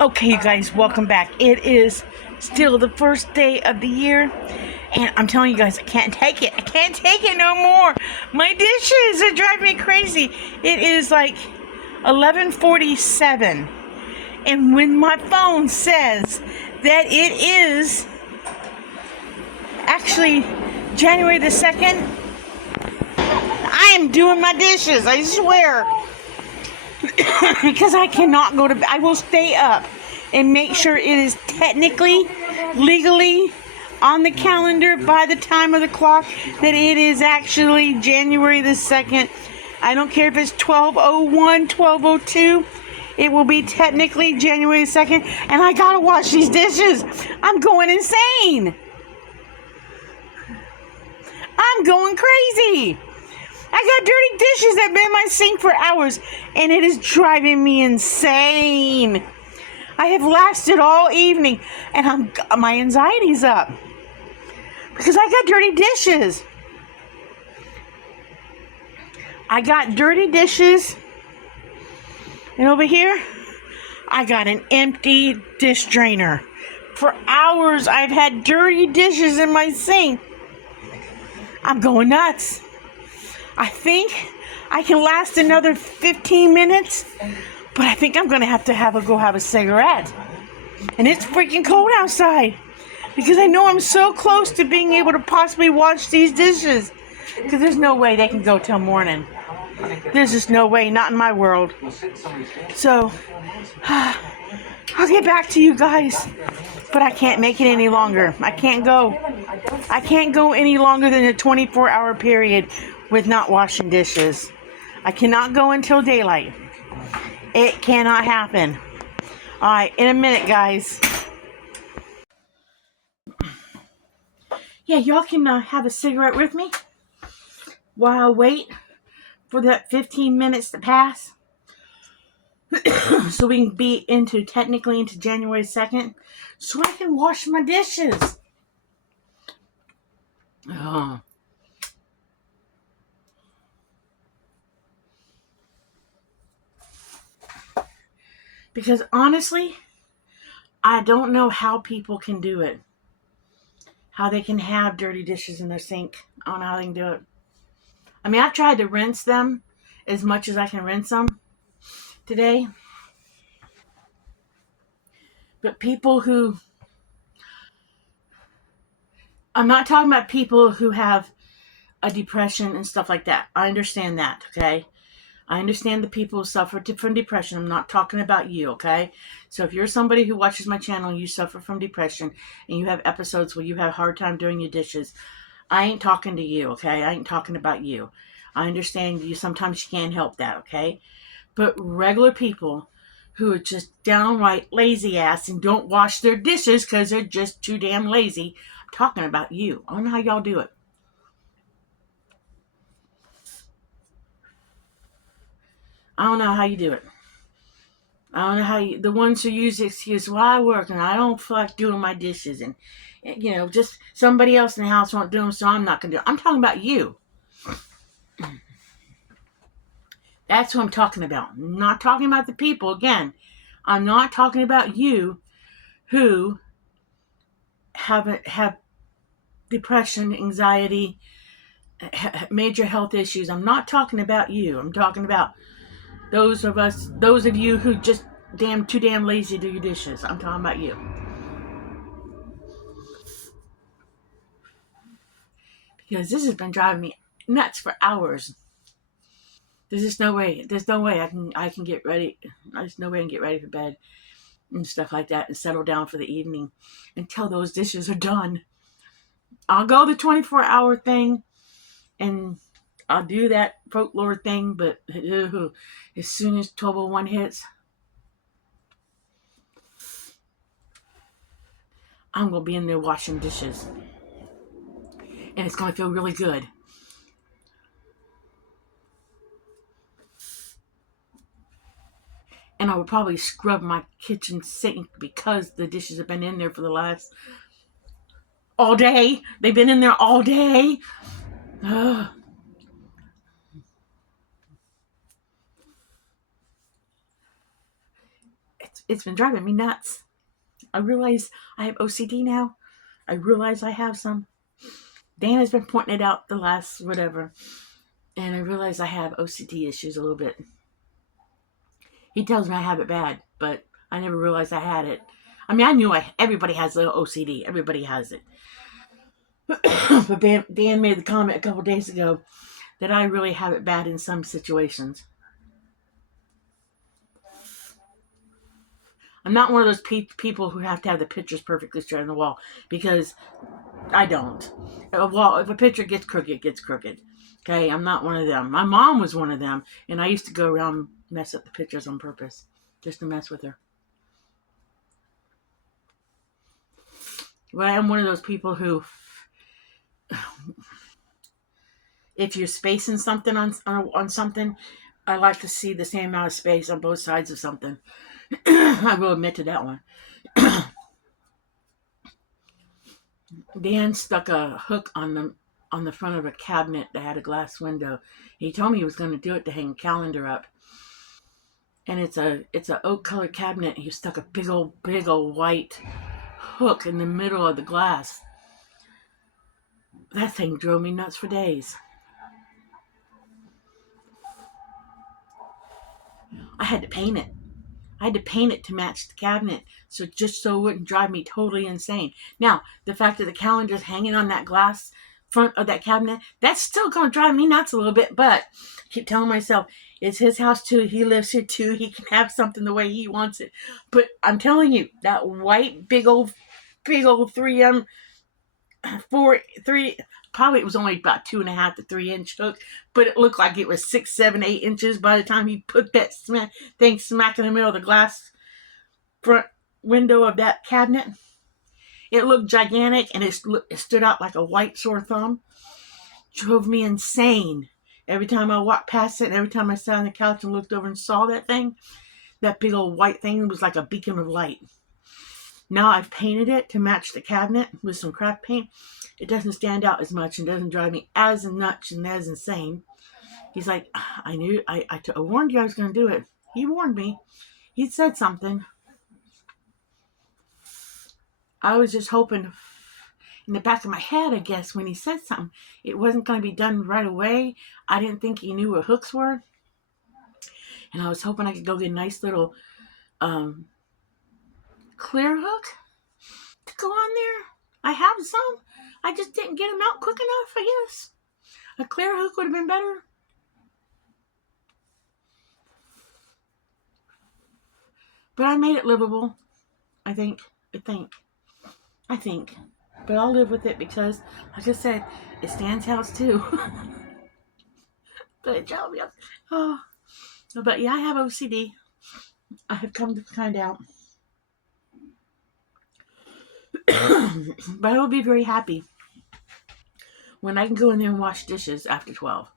Okay, you guys, welcome back. It is still the first day of the year, and I'm telling you guys, I can't take it. I can't take it no more. My dishes are driving me crazy. It is like 11:47, and when my phone says that it is actually January the 2nd, I am doing my dishes, I swear. Because I cannot go to bed. I will stay up and make sure it is technically, legally on the calendar by the time of the clock that it is actually January the 2nd. I don't care if it's 12:01, 12:02. It will be technically January the 2nd. And I gotta wash these dishes. I'm going insane. I'm going crazy. I got dirty dishes that have been in my sink for hours, and it is driving me insane. I have lasted all evening, and my anxiety's up because I got dirty dishes. I got dirty dishes, and over here, I got an empty dish drainer. For hours, I've had dirty dishes in my sink. I'm going nuts. I think I can last another 15 minutes, but I think I'm going to have a cigarette. And it's freaking cold outside because I know I'm so close to being able to possibly wash these dishes because there's no way they can go till morning. There's just no way, not in my world. So, I'll get back to you guys, but I can't make it any longer. I can't go any longer than a 24-hour period with not washing dishes. I cannot go until daylight. It cannot happen. Alright, in a minute, guys. Yeah, y'all can have a cigarette with me while I wait for that 15 minutes to pass. So we can be technically into January 2nd. So I can wash my dishes. Oh. Because honestly, I don't know how people can do it. How they can have dirty dishes in their sink. I don't know how they can do it. I mean, I've tried to rinse them as much as I can rinse them today. But I'm not talking about people who have a depression and stuff like that. I understand that, okay? I understand the people who suffer from depression. I'm not talking about you, okay? So if you're somebody who watches my channel and you suffer from depression and you have episodes where you have a hard time doing your dishes, I ain't talking to you, okay? I ain't talking about you. I understand you sometimes you can't help that, okay? But regular people who are just downright lazy ass and don't wash their dishes because they're just too damn lazy, I'm talking about you. I don't know how y'all do it. I don't know how you do it. I don't know how the ones who use the excuse, well, I work and I don't feel like doing my dishes and, just somebody else in the house won't do them, so I'm not going to do it. I'm talking about you. That's what I'm talking about. I'm not talking about the people. Again, I'm not talking about you who have depression, anxiety, major health issues. I'm not talking about you. I'm talking about those of you who just too damn lazy to do your dishes. I'm talking about you. Because this has been driving me nuts for hours. There's just no way. There's no way I can get ready. There's no way I can get ready for bed and stuff like that and settle down for the evening until those dishes are done. I'll go the 24-hour thing and I'll do that folklore thing, but as soon as 12:01 hits, I'm going to be in there washing dishes. And it's going to feel really good. And I would probably scrub my kitchen sink because the dishes have been in there for the last all day. They've been in there all day. Ugh. it's been driving me nuts. I realize I have OCD now. I realize I have some. Dan has been pointing it out the last whatever. And I realize I have OCD issues a little bit. He tells me I have it bad, but I never realized I had it. I mean, I knew everybody has the OCD. Everybody has it. But Dan made the comment a couple days ago that I really have it bad in some situations. I'm not one of those people who have to have the pictures perfectly straight on the wall, because I don't. If a picture gets crooked, it gets crooked. Okay, I'm not one of them. My mom was one of them, and I used to go around mess up the pictures on purpose, just to mess with her. But I am one of those people who, if you're spacing something on something, I like to see the same amount of space on both sides of something. I will admit to that one. Dan stuck a hook on the front of a cabinet that had a glass window. He told me he was going to do it to hang a calendar up. And it's a oak colored cabinet. He stuck a big old white hook in the middle of the glass. That thing drove me nuts for days. I had to paint it. I had to paint it to match the cabinet, so it wouldn't drive me totally insane. Now, the fact that the calendar's hanging on that glass front of that cabinet, that's still going to drive me nuts a little bit, but I keep telling myself, it's his house too. He lives here too. He can have something the way he wants it. But I'm telling you, that white big old 3M 3, probably it was only about 2.5 to 3 inch hook, but it looked like it was 6, 7, 8 inches by the time he put that thing smack in the middle of the glass front window of that cabinet. It looked gigantic, and it stood out like a white sore thumb. Drove me insane. Every time I walked past it, and every time I sat on the couch and looked over and saw that thing, that big old white thing was like a beacon of light. Now I've painted it to match the cabinet with some craft paint. It doesn't stand out as much and doesn't drive me as nuts and as insane. He's like, I knew, I warned you I was going to do it. He warned me. He said something. I was just hoping in the back of my head, I guess, when he said something, it wasn't going to be done right away. I didn't think he knew what hooks were. And I was hoping I could go get a nice little clear hook to go on there. I have some. I just didn't get them out quick enough, I guess. A clear hook would have been better. But I made it livable. I think. But I'll live with it because, like I said, it's Stan's house too. But it drove me up. Oh. But yeah, I have OCD. I have come to find out. But I will be very happy when I can go in there and wash dishes after 12.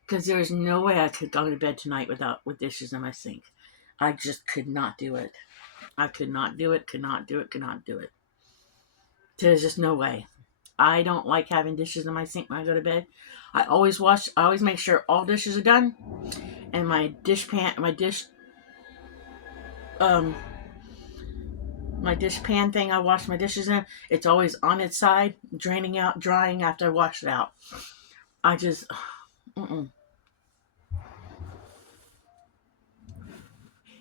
Because there is no way I could go to bed tonight with dishes in my sink. I just could not do it. I could not do it. There's just no way. I don't like having dishes in my sink when I go to bed. I always make sure all dishes are done. And my dish pan thing I wash my dishes in, it's always on its side, drying after I wash it out. I just,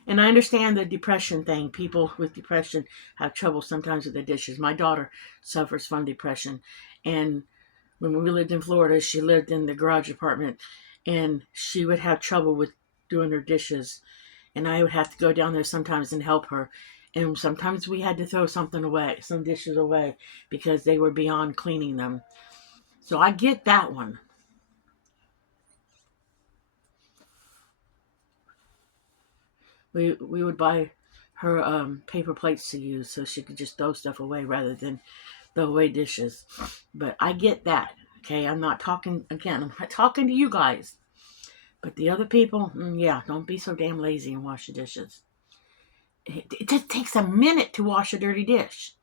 And I understand the depression thing. People with depression have trouble sometimes with their dishes. My daughter suffers from depression. And when we lived in Florida, she lived in the garage apartment. And she would have trouble with doing her dishes. And I would have to go down there sometimes and help her. And sometimes we had to throw some dishes away, because they were beyond cleaning them. So I get that one. We would buy her paper plates to use so she could just throw stuff away rather than throw away dishes. But I get that. Okay, I'm not talking to you guys. But the other people, yeah, don't be so damn lazy and wash the dishes. It just takes a minute to wash a dirty dish.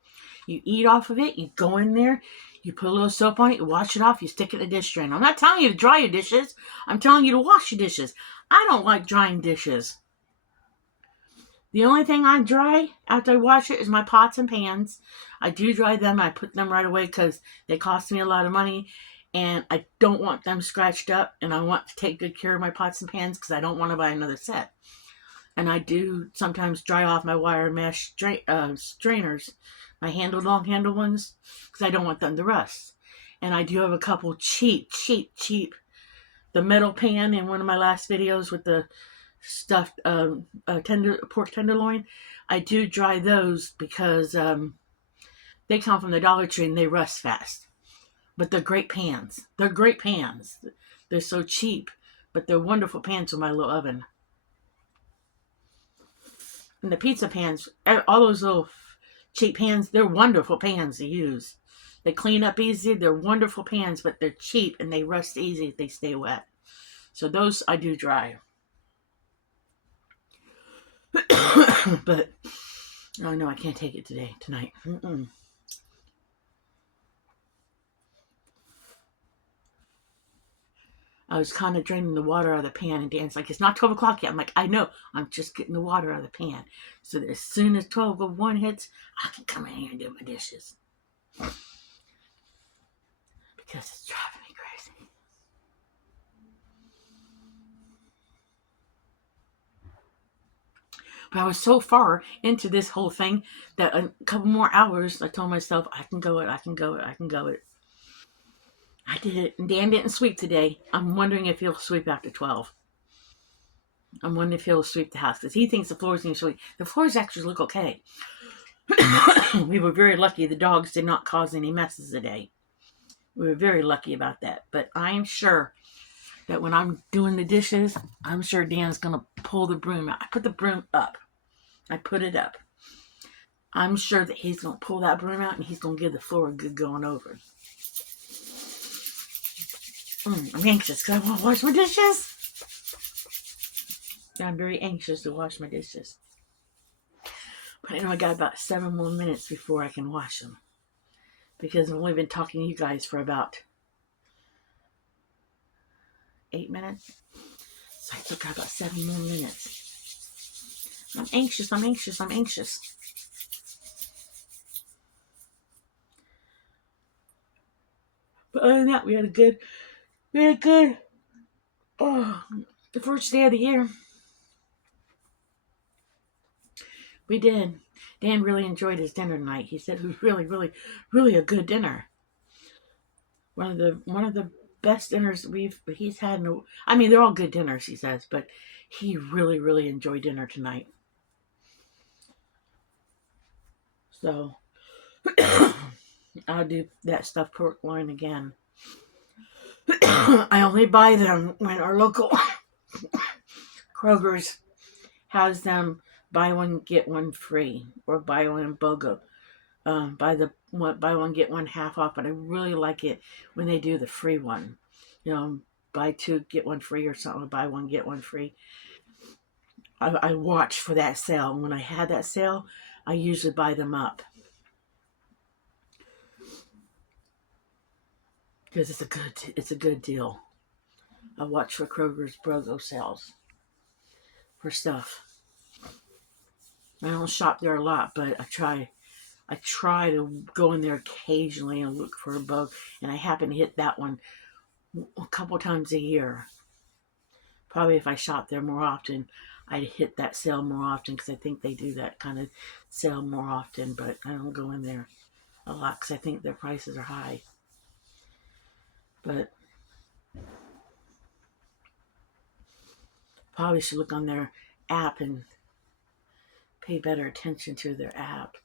You eat off of it, you go in there, You put a little soap on it, you wash it off, you stick it in the dish drain. I'm not telling you to dry your dishes. I'm telling you to wash your dishes. I don't like drying dishes. The only thing I dry after I wash it is my pots and pans. I do dry them. I put them right away because they cost me a lot of money. And I don't want them scratched up. And I want to take good care of my pots and pans because I don't want to buy another set. And I do sometimes dry off my wire mesh strainers. My long handle ones. Because I don't want them to rust. And I do have a couple cheap. The metal pan in one of my last videos with the stuffed pork tenderloin. I do dry those because they come from the Dollar Tree and they rust fast. But they're great pans. They're so cheap, but they're wonderful pans for my little oven. And the pizza pans, all those little cheap pans, they're wonderful pans to use. They clean up easy. They're wonderful pans, but they're cheap and they rust easy if they stay wet. So those I do dry. But oh no, I can't take it tonight. I was kind of draining the water out of the pan, and Dan's like, it's not 12 o'clock yet. I'm like, I know, I'm just getting the water out of the pan. So that as soon as 12:01 hits, I can come in here and do my dishes. Because it's driving me crazy. But I was so far into this whole thing that a couple more hours, I told myself, I can go it. I did it. And Dan didn't sweep today. I'm wondering if he'll sweep after 12. I'm wondering if he'll sweep the house because he thinks the floors need to sweep. The floors actually look okay. We were very lucky the dogs did not cause any messes today. We were very lucky about that. But I am sure that when I'm doing the dishes, I'm sure Dan's going to pull the broom out. I put the broom up. I put it up. I'm sure that he's going to pull that broom out and he's going to give the floor a good going over. I'm anxious because I want to wash my dishes. I'm very anxious to wash my dishes. But I know I got about 7 more minutes before I can wash them. Because I've only been talking to you guys for about 8 minutes. So I still got about 7 more minutes. I'm anxious. But other than that, we had a good, the first day of the year. We did. Dan really enjoyed his dinner tonight. He said it was really a good dinner. One of the best dinners he's had. I mean, they're all good dinners, he says, but he really enjoyed dinner tonight. So I'll do that stuffed pork loin again. I only buy them when our local Kroger's has them buy one get one free, or buy one BOGO. Buy one get one half off. But I really like it when they do the free one. Buy two get one free or something. Buy one get one free. I watch for that sale. And when I had that sale, I usually buy them up because it's a good deal. I watch for Kroger's BOGO sales for stuff. I don't shop there a lot, but I try to go in there occasionally and look for a bug, and I happen to hit that one a couple times a year. Probably if I shop there more often, I'd hit that sale more often because I think they do that kind of sale more often, but I don't go in there a lot because I think their prices are high. But probably should look on their app and pay better attention to their app.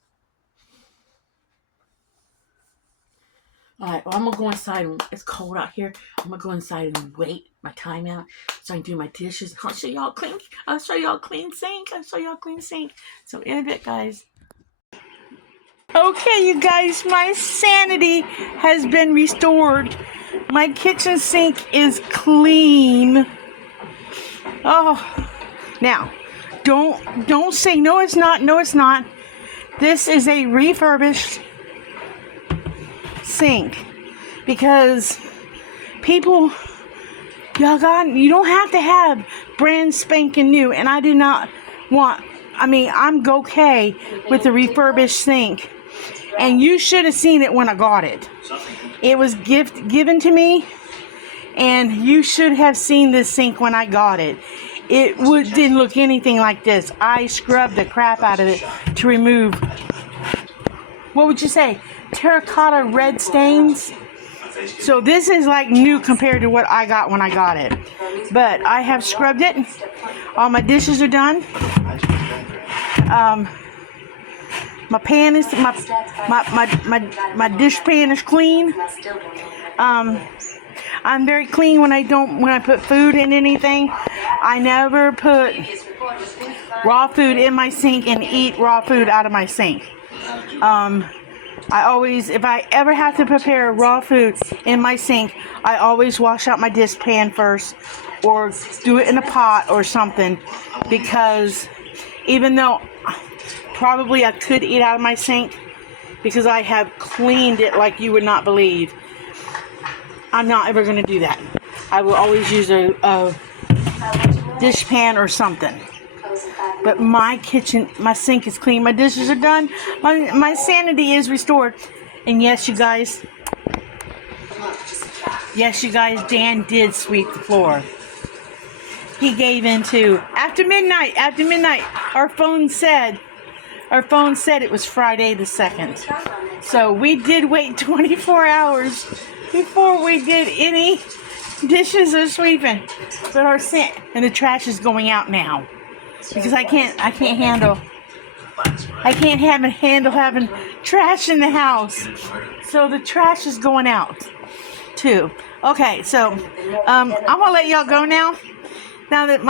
Alright, well, I'm going to go inside. It's cold out here. I'm going to go inside and wait my time out so I can do my dishes. I'll show y'all clean sink. So in a bit, guys. Okay, you guys, my sanity has been restored. My kitchen sink is clean. Oh, now, don't say, no, it's not. This is a refurbished sink because people, you don't have to have brand spanking new, and I do not want, I'm okay with the refurbished sink, and you should have seen it when I got it. It was given to me, and you should have seen this sink when I got it. It didn't look anything like this. I scrubbed the crap out of it to remove, what would you say, terracotta red stains. So this is like new compared to what I got when I got it. But I have scrubbed it. All my dishes are done. My pan is my dish pan is clean. I'm very clean when I put food in anything. I never put raw food in my sink and eat raw food out of my sink. I always, if I ever have to prepare raw food in my sink, I always wash out my dish pan first or do it in a pot or something, because even though probably I could eat out of my sink because I have cleaned it like you would not believe, I'm not ever going to do that. I will always use a dish pan or something. But my sink is clean. My dishes are done. My sanity is restored. And yes, you guys, Dan did sweep the floor. He gave in too. After midnight, our phone said it was Friday the 2nd. So we did wait 24 hours before we did any dishes or sweeping. But and the trash is going out now. Because I can't handle having trash in the house. So the trash is going out too. Okay, so I'm gonna let y'all go now. Now that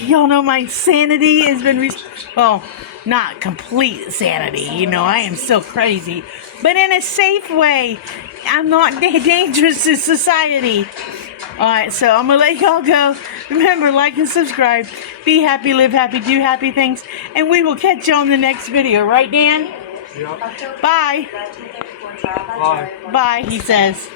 y'all know my sanity has been not complete sanity, I am still crazy, but in a safe way. I'm not dangerous to society. Alright, so I'm gonna let y'all go. Remember, like and subscribe. Be happy, live happy, do happy things. And we will catch you on the next video. Right, Dan? Yep. Bye. Bye. Bye, he says.